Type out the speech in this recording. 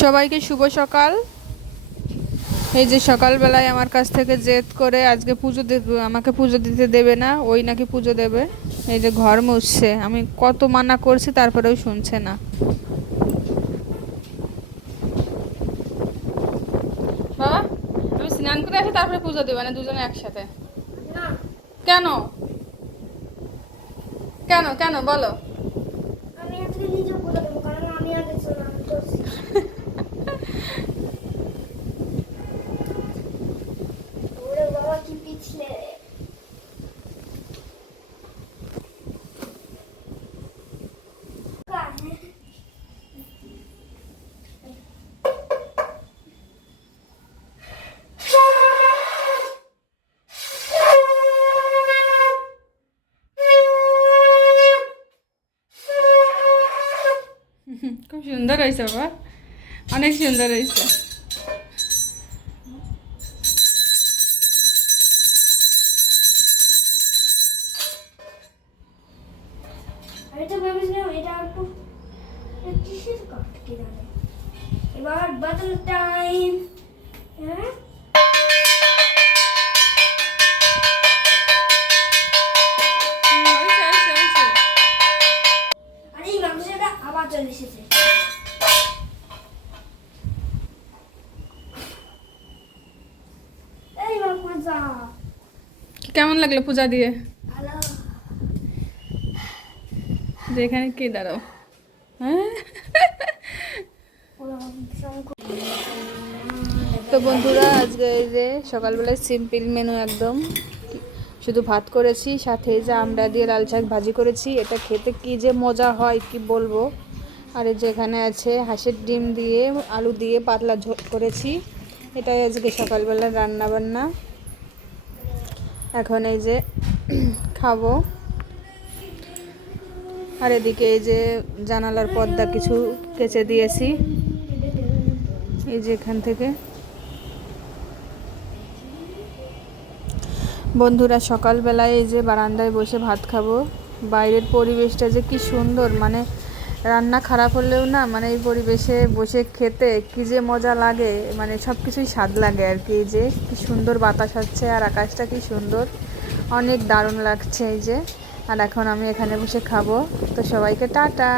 সবাইকে শুভ সকাল। এই যে সকালবেলায় আমার কাছ থেকে জেদ করে আজকে পুজো দেবে, আমাকে পুজো দিতে দেবে না, ওই নাকি পুজো দেবে। এই যে ঘর মুছছে, আমি কত মানা করছি তারপরেও শুনছে না। বাবা, আমি স্নান করে আসি তারপরে পুজো দেবে না দুজনে একসাথে? না, কেন কেন কেন বলো? আমি আজকে নিজে পুজো দেবো, কারণ আমি আগে স্নান করছি। ওরে বাবা, কি পিছলে রে। খুব সুন্দর হয়েছে বাবা, অনেক সুন্দর হয়েছে। আমি তো ভেবেছিলাম এটা একটু কিসের কাঠ কি জানে। এবার বাদল টাইম। হ্যাঁ, হয়েছে হয়েছে হয়েছে। আর এই মাংসটা আবার চলে এসেছে। এই মাংসা কেমন লাগলো পূজা দিয়ে? ভালো। যে এখানে কে দাঁড়াও? হ্যাঁ, তো বন্ধুরা আজকে এই যে সকালবেলায় সিম্পল মেনু একদম, শুধু ভাত করেছি, সাথে এই যে আমড়া দিয়ে লাল শাক ভাজি করেছি। এটা খেতে কি যে মজা হয় কি বলবো। আর এই যে এখানে আছে হাঁসের ডিম দিয়ে আলু দিয়ে পাতলা ঝোল করেছি। এটাই আজকে সকালবেলার রান্না বান্না। এখন এই যে খাবো। আর এদিকে এই যে জানালার পর্দা কিছু কেচে দিয়েছি, এই যে এখান থেকে। বন্ধুরা সকালবেলায় এই যে বারান্দায় বসে ভাত খাবো। বাইরের পরিবেশটা যে কি সুন্দর, মানে রান্না খারাপ হলেও না, মানে এই পরিবেশে বসে খেতে কি যে মজা লাগে, মানে সব কিছুই স্বাদ লাগে আর কি। এই যে কি সুন্দর বাতাস হচ্ছে আর আকাশটা কি সুন্দর, অনেক দারুণ লাগছে এই যে। আর এখন আমি এখানে বসে খাবো। তো সবাইকে টাটা।